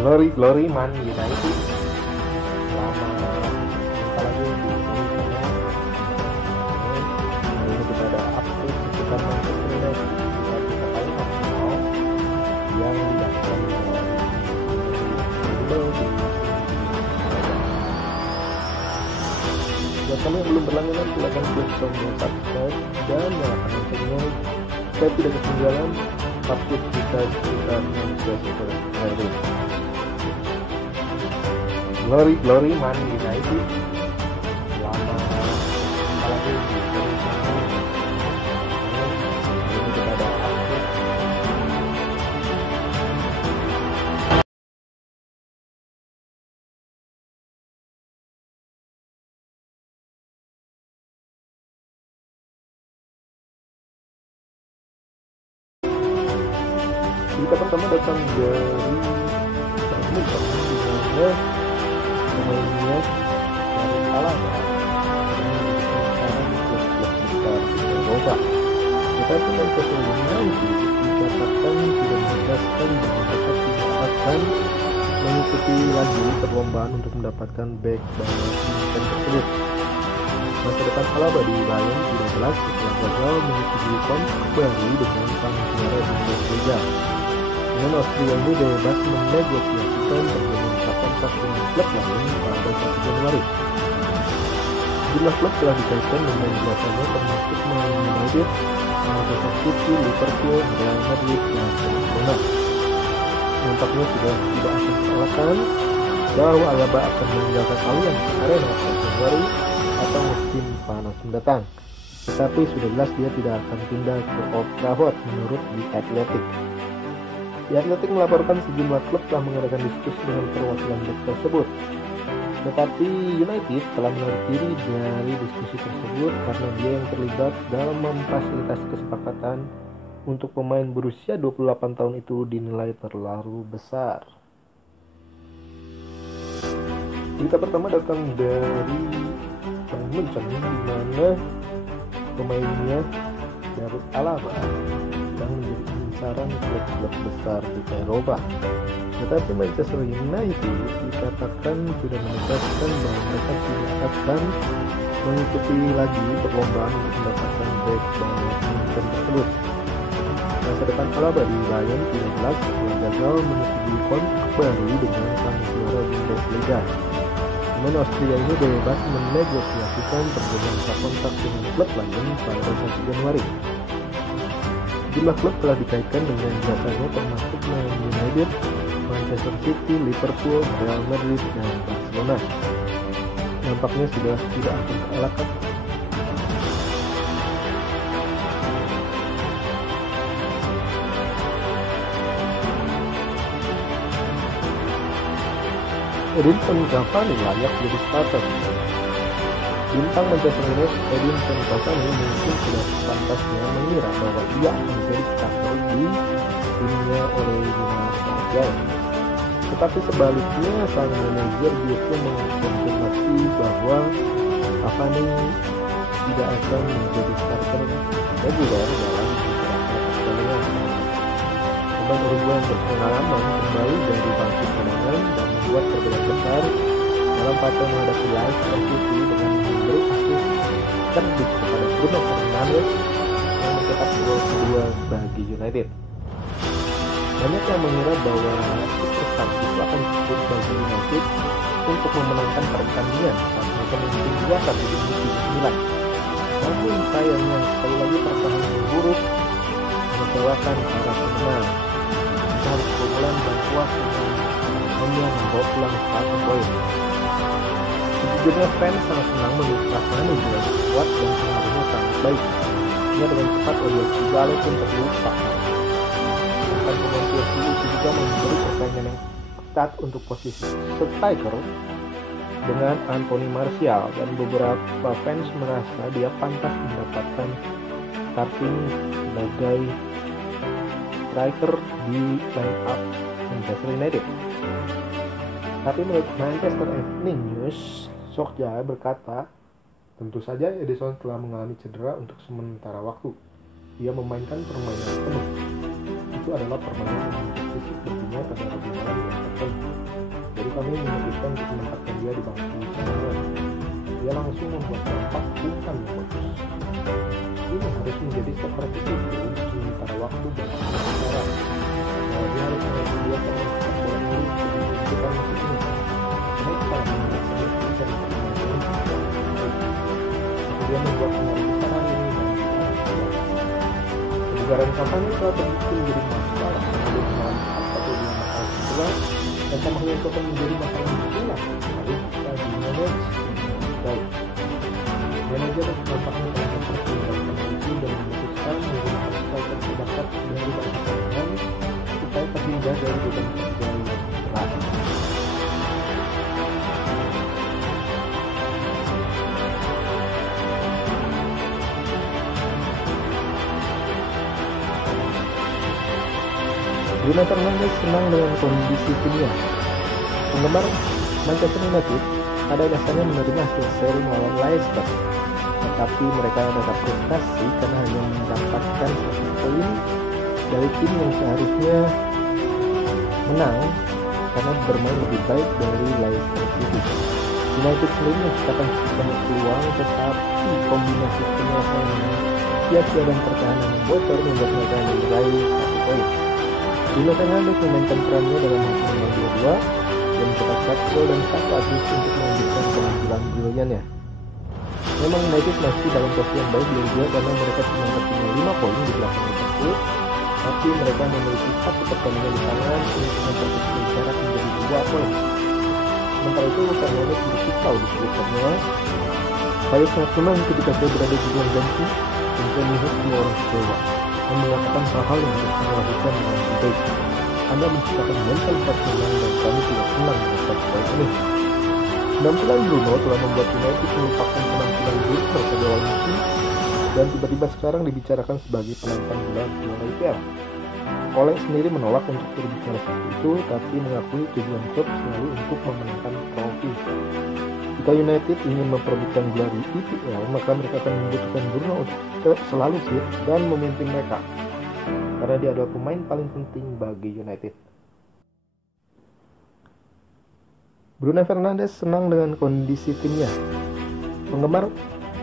Glory Man United selama jumpa lagi di sini. Hari ini kita ada update seputar Manchester United. Kita paling Arsenal yang dilakukan buat kamu yang belum berlangganan, silakan klik tombol subscribe dan nyalakan loncengnya supaya tidak ketinggalan update kita seputar Manchester United. Glory Man United selama lagi di ini kita ada update. Berita pertama datang dari pemainnya dari Alaba yang klub-klub besar di Eropa. Tetapi Manchester United dikatakan tidak menegaskan bahwa mereka tidak akan mengikuti lagi perlombaan untuk mendapatkan bek baru tim tersebut. Masa depan Alaba di Bayern tidak jelas setelah gagal menyetujui kontrak baru dengan sang juara Bundesliga. Dengan Austria ini bebas menegosiasikan perjanjian kontrak dengan klub lain pada 1 Januari. Jumlah klub telah dikaitkan dengan jasanya termasuk Man United, Manchester City, Liverpool, Real Madrid, dan Barcelona. Nampaknya sudah tidak akan terelakkan bahwa Alaba akan meninggalkan Allianz Arena pada Januari atau musim panas mendatang. Tetapi sudah jelas dia tidak akan pindah ke Old Trafford menurut The Athletic. The Athletic melaporkan sejumlah klub telah mengadakan diskusi dengan perwakilan bek tersebut. Tetapi United telah menarik diri dari diskusi tersebut karena dia yang terlibat dalam memfasilitasi kesepakatan untuk pemain berusia 28 tahun itu dinilai terlalu besar. Berita pertama datang dari Bayern Munchen di mana pemainnya David Alaba yang menjadi incaran klub-klub besar di Eropa. Tetapi Manchester United dikatakan sudah menegaskan bahwa mereka tidak akan mengikuti lagi perlombaan untuk mendapatkan bek baru tim tersebut. Masa depan Alaba di Bayern tidak jelas setelah gagal menyetujui kontrak baru dengan sang juara Bundesliga. Pemain Austria ini bebas menegosiasikan perjanjian kontrak dengan klub lain pada 1 Januari. Jumlah klub telah dikaitkan dengan jasanya termasuk Man United, Manchester City, Liverpool, Real Madrid, dan Barcelona. Nampaknya sudah tidak akan terelakkan. Edinson Cavani layak jadi starter. Bintang Manchester United Edinson Cavani mungkin sudah pantasnya mengira bahwa ia akan menjadi starter di timnya oleh United. Tetapi sebaliknya sang manajer justru mengkonfirmasi bahwa Cavani tidak akan menjadi starter reguler dalam beberapa pertandingan. Pemain Uruguay yang berpengalaman kembali dari bangku cadangan dan membuat perbedaan besar dalam partai menghadapi Leicester City dengan memberi asis cerdik kepada Bruno Fernandes yang mencetak gol kedua bagi United. Banyak yang mengira bahwa superstar itu akan cukup bagi United untuk memenangkan pertandingan saat mereka memimpin 2-1 di musim 9. Namun sayangnya sekali lagi pertahanan yang buruk mengecewakan para pemenang. Harus keunggulan dan kuat hanya membawa pulang 1 poin. Sejujurnya fans sangat senang melihat Cavani juga kuat dan pengaruhnya sangat baik. Dia dengan cepat oleh Igalo pun terlupa. Bahkan pemain PSG itu juga memberi persaingan yang ketat untuk posisi striker dengan Anthony Martial, dan beberapa fans merasa dia pantas mendapatkan starting sebagai striker di line up Manchester United. Tapi menurut Manchester Evening News, Solskjaer berkata, tentu saja Edison telah mengalami cedera untuk sementara waktu. Dia memainkan permainan penuh. itu adalah permainan yang membentuk fisik berdunia pada Rabu malam yang tertentu. Jadi kami memutuskan untuk menempatkan dia di bangku cadangan. Dia langsung membuat dampak bukan yang bagus. Ini harus menjadi seperti itu untuk sementara waktu bagi sekarang. Bahwa dia harus membiasakan mencetak bola ini untuk menunjukkan musim ini. Mereka melaksanakan bisa kemudian membuat pengaruh besar ini dan kebugaran Cavani telah terbukti menjadi masalah menjadi manfaat atau dua masalah sebelah dan tampaknya itu akan menjadi masalah berulang lalu kita dimanage baik. Manajer tampaknya telah mempertimbangkan itu dan memutuskan menggunakan striker terbakat dari bangsa cadangan supaya terhindar dari beban kerja yang berat. Bruno Fernandes senang dengan kondisi timnya. Penggemar Manchester United pada dasarnya menerima hasil seri melawan Leicester, tetapi mereka tetap frustasi karena hanya mendapatkan 1 poin dari tim yang seharusnya menang karena bermain lebih baik dari Leicester City. United sendiri menciptakan banyak peluang, tetapi kombinasi penyelesaian sia-sia dan pertahanan yang bocor membuat mereka meraih 1 poin. Bruno Fernandes memainkan perannya dalam hasil menang 2-2 dan mencetak 1 gol dan 1 assist untuk melanjutkan penampilan brilliannya. Memang United masih dalam posisi yang baik di Liga karena mereka cuma tertinggal 5 poin di belakang Liverpool, tapi mereka memiliki 1 pertandingan di tangan untuk memperkecil jarak menjadi 2 poin. Sementara itu Fernandes bersikap di Twitternya, "Saya sangat senang ketika saya berada di ruang ganti dan saya melihat semua orang kecewa dan mengatakan hal-hal yang harus saya lakukan dengan lebih baik. Anda menciptakan mentalitas menang dan kami tidak senang mendapat poin ini." Penampilan Bruno telah membuat United melupakan penampilan Bruno pada awal musim dan tiba-tiba sekarang dibicarakan sebagai penantang gelar juara IPL. Ole sendiri menolak untuk berbicara seperti itu, tapi mengakui tujuan klub selalu untuk memenangkan trofi. Jika United ingin memperebutkan gelar di IPL, maka mereka akan membutuhkan Bruno untuk selalu fit dan memimpin mereka, karena dia adalah pemain paling penting bagi United. Bruno Fernandes senang dengan kondisi timnya. Penggemar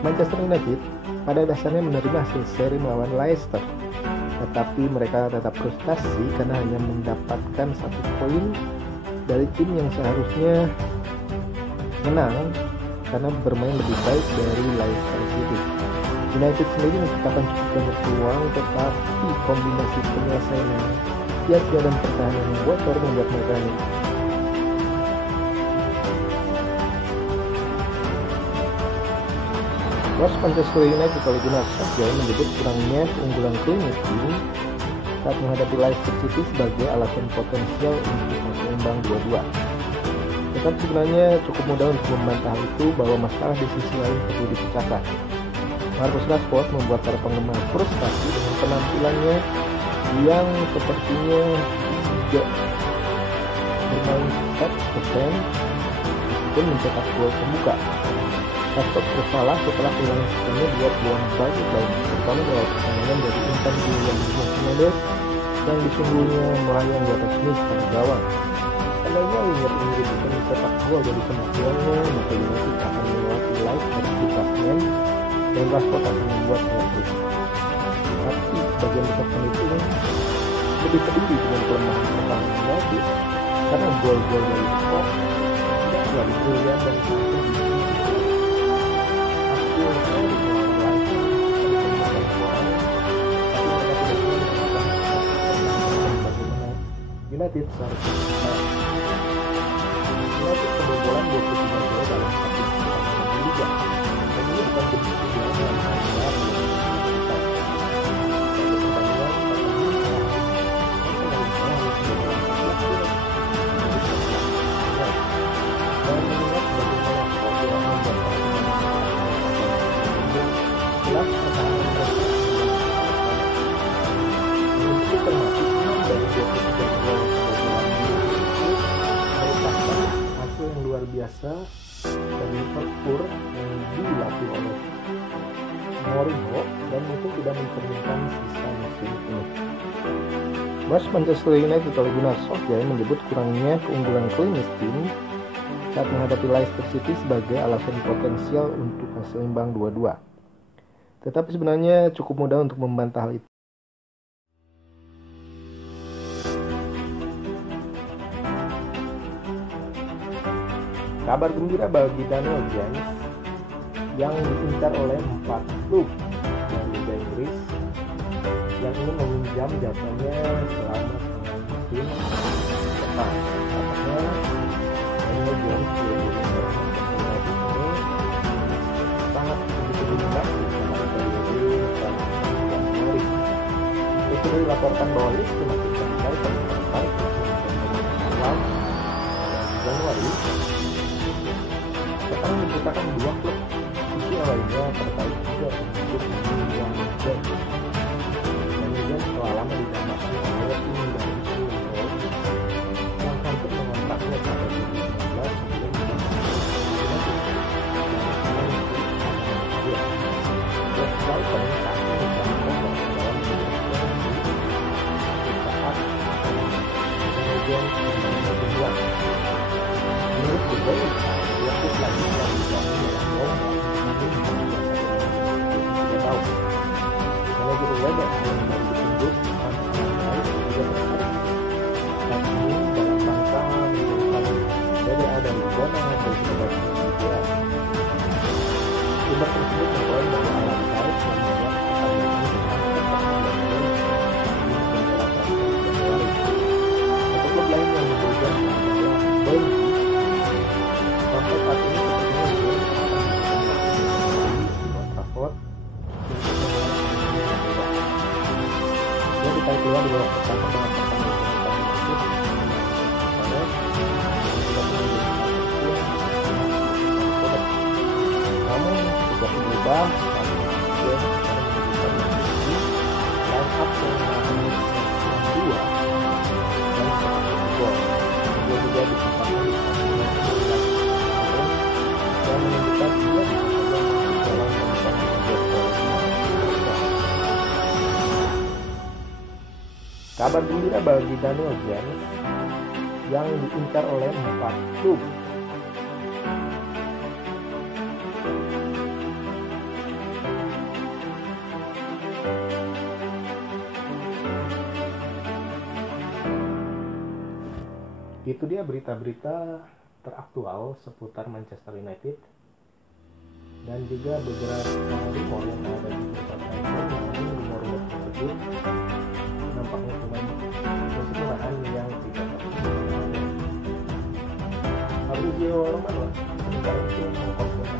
Manchester United pada dasarnya menerima hasil seri melawan Leicester, tetapi mereka tetap frustasi karena hanya mendapatkan 1 poin dari tim yang seharusnya menang karena bermain lebih baik dari Leicester City. United sendiri menciptakan cukup banyak peluang, tetapi kombinasi penyelesaian sia-sia dan pertahanan yang bocor membuat mereka Bos Manchester United Ole Gunnar Solskjaer menyebut kurangnya keunggulan klinis saat menghadapi Leicester City sebagai alasan potensial untuk seimbang 2-2. Tetapi sebenarnya cukup mudah untuk membantah hal itu bahwa masalah di sisi lain perlu dipecahkan. Marcus Rashford membuat para penggemar frustasi dengan penampilannya yang sepertinya tidak bermain 100% meskipun mencetak gol pembuka. Rashford bersalah setelah kehilangan sisanya 2 peluang baik, terutama dalam pertandingan dari Intan William Fernandes yang disungguhnya melayang di atas miss pada gawang. Seandainya winger ini bisa mencetak gol dari semua peluangnya, maka United akan melewati Leicester di klasemen dan Rashford akan membuat hat-trick. Tapi sebagian besar pendukung lebih peduli dengan kelemahan pertahanan United karena gol-gol dari Rashford tidak terlalu brilian dan langsung United seharusnya United kebobolan 23 gol dalam 1 pertandingan di Liga, dan ini bukan begitu dalam gelar biasa dari Liverpool yang dilatih oleh Mourinho dan itu tidak mencerminkan sisa musim ini. Bos Manchester United Ole Gunnar Solskjaer menyebut kurangnya keunggulan klinis tim saat menghadapi Leicester City sebagai alasan potensial untuk hasil imbang 2-2. Tetapi sebenarnya cukup mudah untuk membantah hal itu. Kabar gembira bagi Daniel James yang diincar oleh 4 klub dari Liga Inggris yang ingin meminjam jasanya selama musim depan. Apakah Daniel James ini sangat begitu berimbang dalam periode Januari. Itu dilaporkan bahwa Leeds semakin santai tertarik awal Januari. Sekarang menciptakan 2 klub sisi lainnya tertarik juga untuk meminjam James. Dan setelah lama didamaikan oleh tim dari Liverpool yang hampir mengontraknya pada 2019 sebelum Westlaw saat ini dalam saat kemudian kedua menurut berbagai waktu lagi yang dibangun dalam tahun manajer Weber yang baru ditunjuk juga tertarik saat ini dalam rangka menjauhkan Weber dari zona degradasi Liga. Rumor tersebut mengklaim bahwa Alan Knight yang membuat pertandingan untuk klub lain yang menunjukkan adalah Burnley. Sampai saat ini sepertinya di Old Trafford dia ditarik keluar di babak pertama dengan pertandingan itu namun sejak berubah dia sekarang menunjukkan line up yang 2 dan 1 gol. Dia juga disempatkan di pertandingan yang menunjukkan dia bisa dalam kabar gembira bagi Daniel James yang diincar oleh 4 klub. Itu dia berita-berita teraktual seputar Manchester United dan juga beberapa rumor yang ada di Southampton. Namun rumor-rumor tersebut nampaknya cuma kesimpulan yang tidak terjadi. Fabrizio Romano sebentar itu mengkonfirmasi